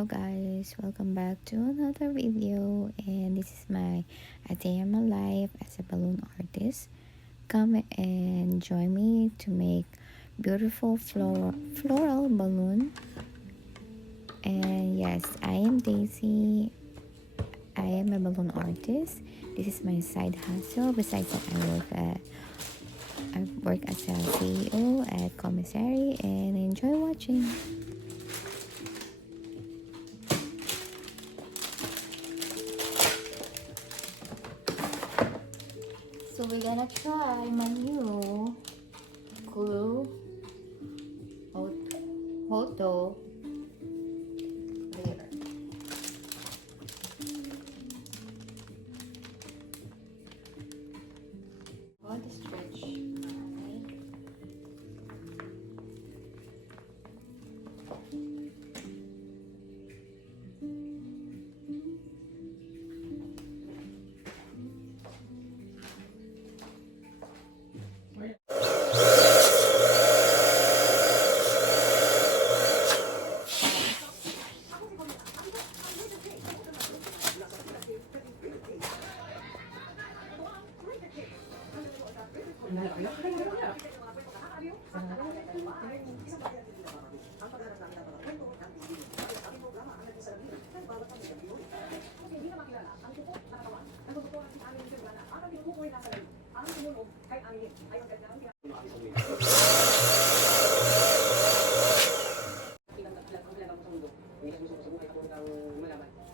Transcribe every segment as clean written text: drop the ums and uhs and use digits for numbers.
Hello guys, welcome back to another video, and this is my a day in my life as a balloon artist. Come and join me to make beautiful floral balloon. And yes, I am Daisy. I am a balloon artist. This is my side hustle. Besides that, I work as a CEO at commissary, and enjoy watching. So we're gonna try my new glue photo layer. All the stretch.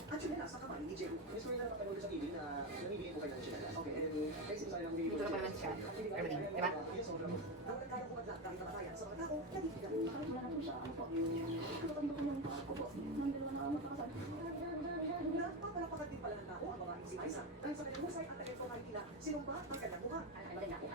Actually, nasa kamay ni JcDhey. Miss ko rin na napapanood sa TV na namibigay po kayo ng chinelas. Okay, and then, guys, yung sayang video. Ito pa naman siya. Everything, di ba? Yes, sobrang. Ang kaya ko maglag kahit namatayan sa mga tao, nagiging. Kahit wala na po siya, ano po. Kapatid ko yung ako po. Nandun na ako makakasal. Napapalapakan din pala ng tao ang mga si Liza. Dahil sa kanyang husay at talento kahit na sinumba ang kanyang mukha. Ano din ako?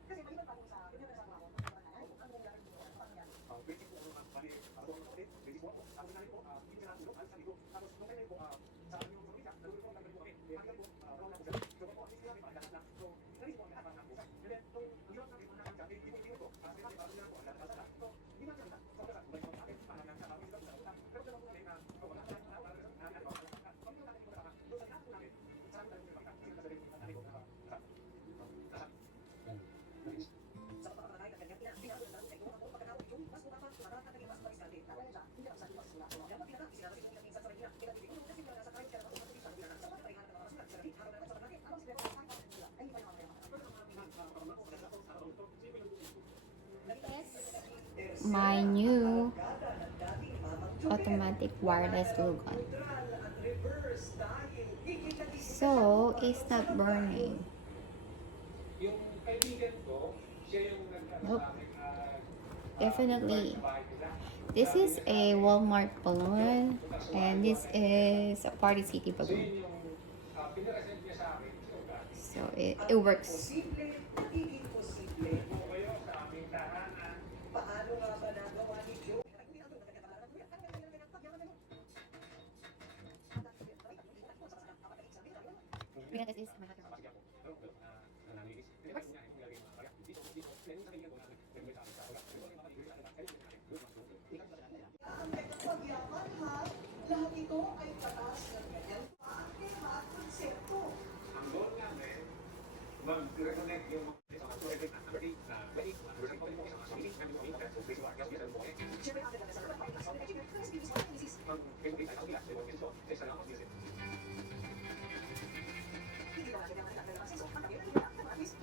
Reschedule na concert? I want not to. Sige na ako na pag-concert ka lang ako ng lalabas. Alam mo kanina yung anak sa favorite. Pati na si Martin at Gary. My new automatic wireless glue gun. So it's not burning. Nope. Definitely. This is a Walmart balloon, and this is a Party City balloon. So it works. This is my Siyempre, after that, sa mga pagkakas, so, medyo kasi bibis mo, misis. Hindi ba natin ang natin so, ang kanya, hindi na, at least.